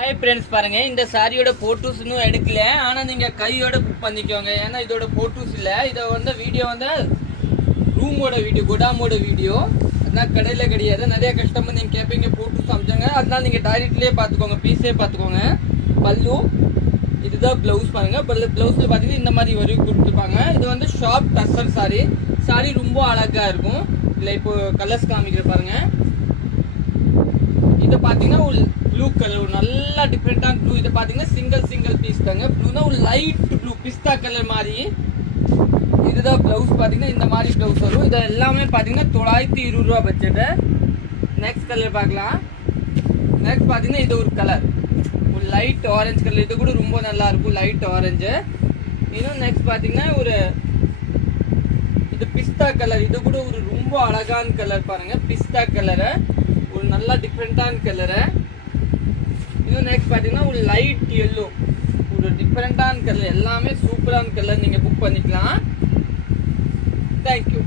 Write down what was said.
Hi friends, பாருங்க இந்த சாரியோட போட்டோஸ் இன்னும் எடுக்கல. ஆனா நீங்க கையோட புக் பண்ணிக்கோங்க. ஏன்னா இதோட போட்டோஸ் இல்ல. இதை வந்து வீடியோ வந்து ரூமோட வீடியோ, குடாமோட வீடியோ. அதனால் கடையில கிடையாது. நிறைய கஸ்டமர் நீங்க கேட்பீங்க போட்டோஸ் அமைச்சாங்க. அதனால நீங்க டைரக்ட்லயே பாத்துக்கோங்க, பீஸே பாத்துக்கோங்க. பல்லு இதுதான் பிளவுஸ். பாருங்க பிளவுஸ்ல பாத்தீங்கன்னா இந்த மாதிரி வரி கொடுத்துருப்பாங்க. இது வந்து ஷார்ப் டசர் சாரி. சாரி ரொம்ப அழகா இருக்கும். இல்லை இப்போ கலர்ஸ் காமிக்கிற பாருங்க. இது பாத்தீங்கன்னா ஒரு ப்ளூ கலர், ஒரு நல்ல டிஃப்ரெண்டான ப்ளூ. இது பாத்தீங்கன்னா சிங்கிள் பீஸ் தாங்க. ப்ளூனா ஒரு லைட் ப்ளூ, பிஸ்தா கலர் மாதிரி. இதுதான் பிளவுஸ். பாத்தீங்கன்னா இந்த மாதிரி பிளவுஸ் வரும். இது எல்லாமே பாத்தீங்கன்னா 920 ரூபா பட்ஜெட். நெக்ஸ்ட் கலர் பார்க்கலாம். நெக்ஸ்ட் பாத்தீங்கன்னா இது ஒரு கலர், ஒரு லைட் ஆரஞ்சு கலர். இது கூட ரொம்ப நல்லா இருக்கும், லைட் ஆரஞ்சு. இன்னும் நெக்ஸ்ட் பாத்தீங்கன்னா ஒரு இது பிஸ்தா கலர். இது கூட ஒரு ரொம்ப அழகான கலர் பாருங்க, பிஸ்தா கலரு, ஒரு நல்ல டிஃப்ரெண்டான கலரு. இன்னும் நெக்ஸ்ட் பாத்தீங்கன்னா ஒரு லைட் எல்லோ, ஒரு டிஃப்ரெண்டான கலர். எல்லாமே சூப்பரான கலர். நீங்க புக் பண்ணிக்கலாம். தேங்க்யூ.